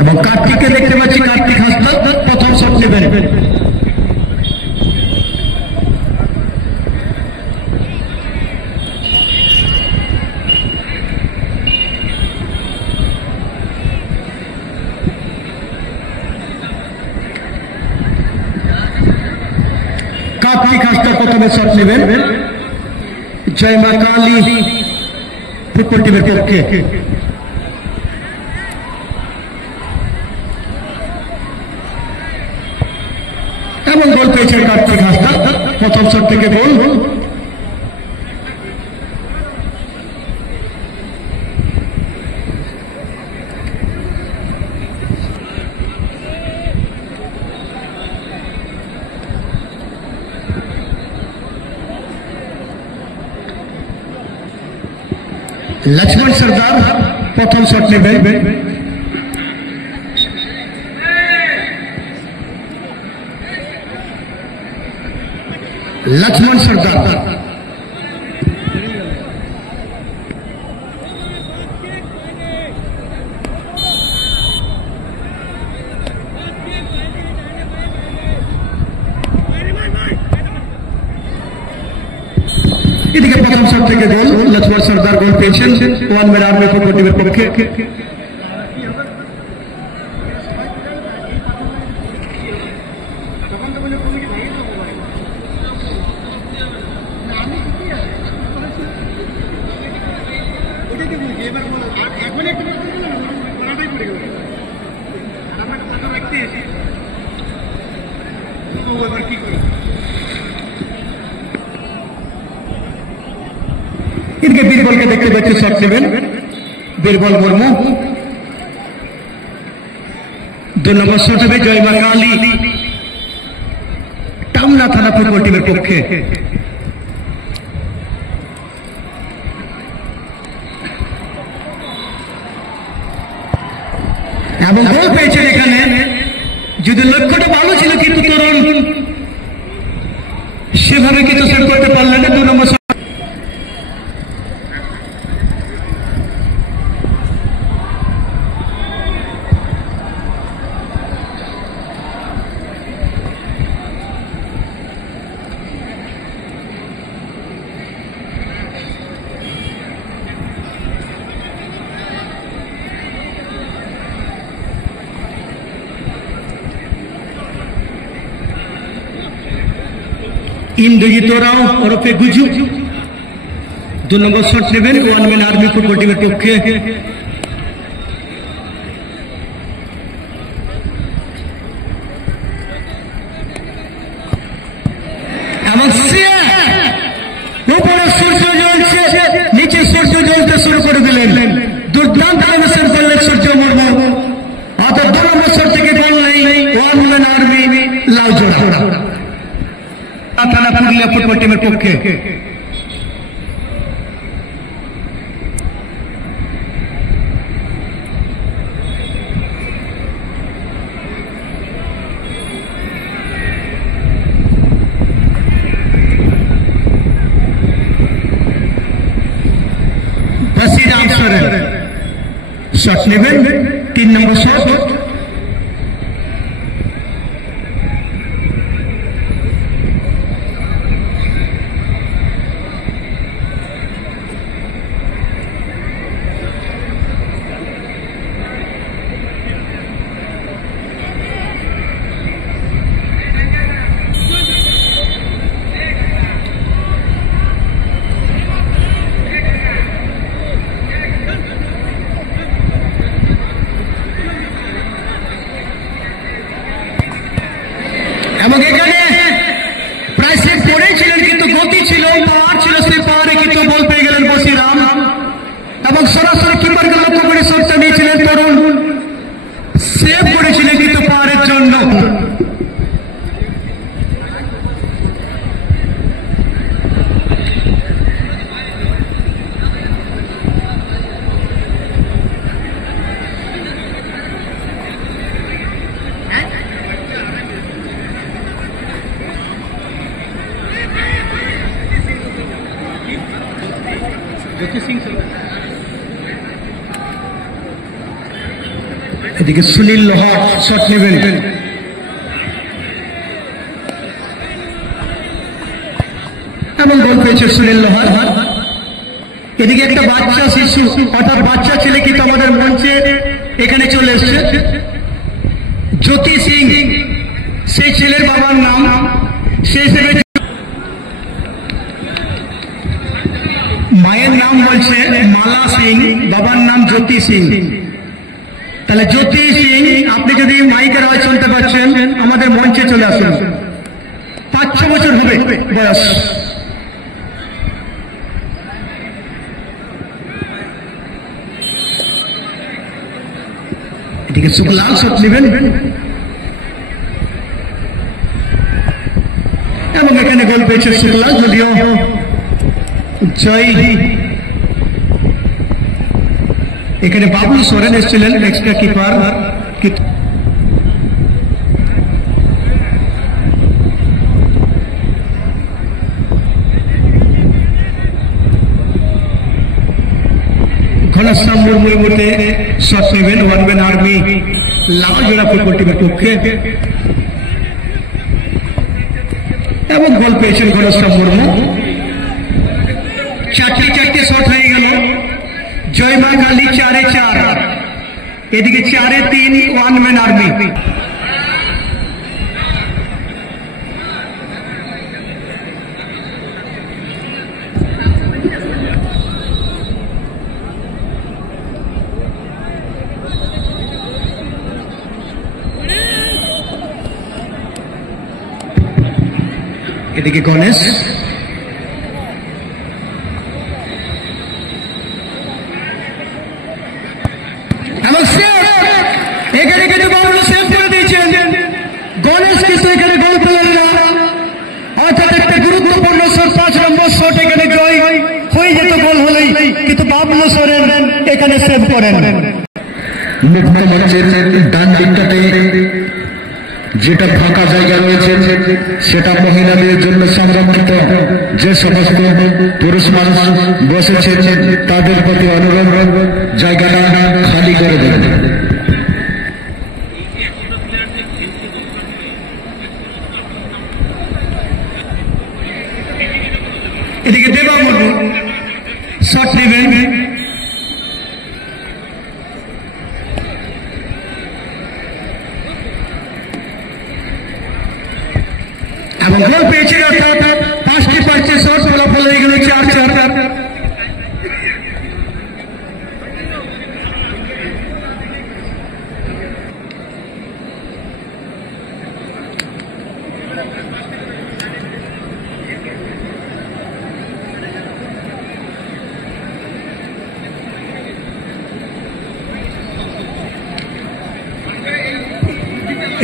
এবং কার্তিককে দেখতে পাচ্ছি, কার্তিক হাসদা প্রথম শট নেবেন। কার্তিক হাসদা প্রথমে শট নেবেন। জয় মা কালী ফুটবল টিমের পক্ষে। এমন গোল পেয়েছে কার্তিক হাসদা, প্রথম শট থেকে গোল। लक्ष्मण सरदार प्रथम शट नेबेन। लक्ष्मण सरदार এদিকে প্রথম শট থেকে গোল। লক্ষ্মণ সর্দার গোল পেয়েছেন ওয়ান ম্যান আর্মি ফুটবল টিমের পক্ষে। इनके बीरबल के देखते बच्चे शॉट नेबेन। बीरबल मुर्मू 2 নম্বর শট হবে জয় মা কালী টামনা থানা ফুটবল টিমের পক্ষে। এবং গোল পেয়েছেন এখানে। যদি লক্ষ্যটা ভালো ছিল কিন্তু তরুণ সেভাবে কিছু সেট করতে পারলেন না। 2 নম্বর इंद्रजीत राव ओरफे गुजू 2 নম্বর শট নেবেন ওয়ান ম্যান আর্মি ফুটবল টিমের পক্ষে। উপরে সূর্য জ্বলছে, নিচে সূর্য জ্বলতে শুরু করে দিলেন। দুর্দান্ত অবসর করলেন সূর্য মুর্মু। অর্থাৎ 2 নম্বর শট থেকে গোল নেই ওয়ান ম্যান আর্মি লাউজোড়া থানা পুরুলিয়া ফুটবল টিমের পক্ষে। बसीराम सोरेन शॉट नेबेन 3 নম্বর শট। এদিকে সুনীল লোহার শট নেবেন, এবং গোল পেয়েছে সুনীল লোহার। এদিকে একটা বাচ্চা শিশু অর্থাৎ বাচ্চা ছেলে কিন্তু আমাদের মঞ্চে এখানে চলে এসছে, জ্যোতি সিং, সেই ছেলের বাবার নাম, সেই হিসেবে মায়ের নাম বলছে মালা সিং, বাবার নাম জ্যোতি সিং। তাহলে জ্যোতি সিং, আপনি যদি মাইকের আওয়াজ শুনতে পাচ্ছেন আমাদের মঞ্চে চলে আসুন। 5-6 বছর হবে বয়স। এদিকে শুক্লাল শট নেবেন, এবং এখানে গোল পেয়েছে শুক্লাল, যদিও জয়। এখানে বাবলু সোরেন এসেছিলেন এক্সট্রা কিপার, ঘনশ্যাম মুর্মুর মধ্যে শট নেবেন ওয়ান ম্যান আর্মি লাল জোড়া ফুটবল টিমের পক্ষে, এবং গোল পেয়েছেন ঘনশ্যাম মুর্মু। 4-4 শট হয়ে গেল। জয়মা কালী 4-4, এদিকে 4-3 ওয়ান ম্যান আর্মি। এদিকে গণেশ, এবং এখানে কিন্তু বাবলু সেভ করে দিয়েছেন। গণেশ কিন্তু এখানে গোল পেলেন না, অর্থাৎ একটা গুরুত্বপূর্ণ শট, 5 নম্বর শট এখানে জয় হয়ে যেত গোল হলেই, কিন্তু বাবলু সোরেন এখানে সেভ করেন। মুক্ত মঞ্চের ডান দিকটাতে যেটা ফাঁকা জায়গা রয়েছে সেটা মহিলাদের জন্য সংরক্ষিত। যে সমস্ত পুরুষ মানুষ বসেছে তাদের প্রতি অনুরোধ জায়গাটা খালি করে দেবেন। এদিকে দেবাবু শট নেবেন, এবং গোল পেয়েছে, অর্থাৎ 5টি শট ফলাফল হয়ে গেল 4-4।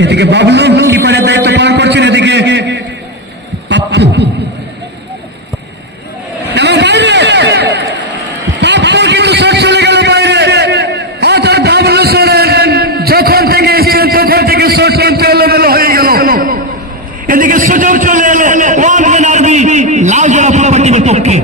এদিকে বাবলু কিপারের দায়িত্ব পালন করছেন, এদিকে পাপ্পু, এবং বাইরে পাপ্পুর কিন্তু শট চলে গেল বাইরে। অর্থাৎ বাবলু সোরেন যখন থেকে এসেছেন তখন থেকে শট কিন্তু এলোমেলো হয়ে গেল। এদিকে সুযোগ চলে এলো ওয়ান ম্যান আর্মি লাল জোড়া ফুটবল টিমের পক্ষে।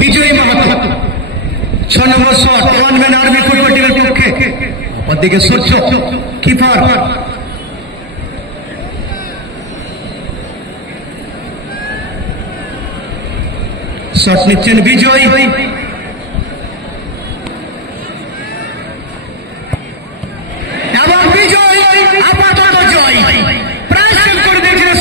বিজয় মাহাতো 6 নম্বর shot one man army football টিমের পক্ষে। অপরদিকে সূর্য কিপার, শট নিচ্ছেন বিজয়, এবং বিজয় আপাতত জয় প্রায় সেভ করে দিয়েছিলেন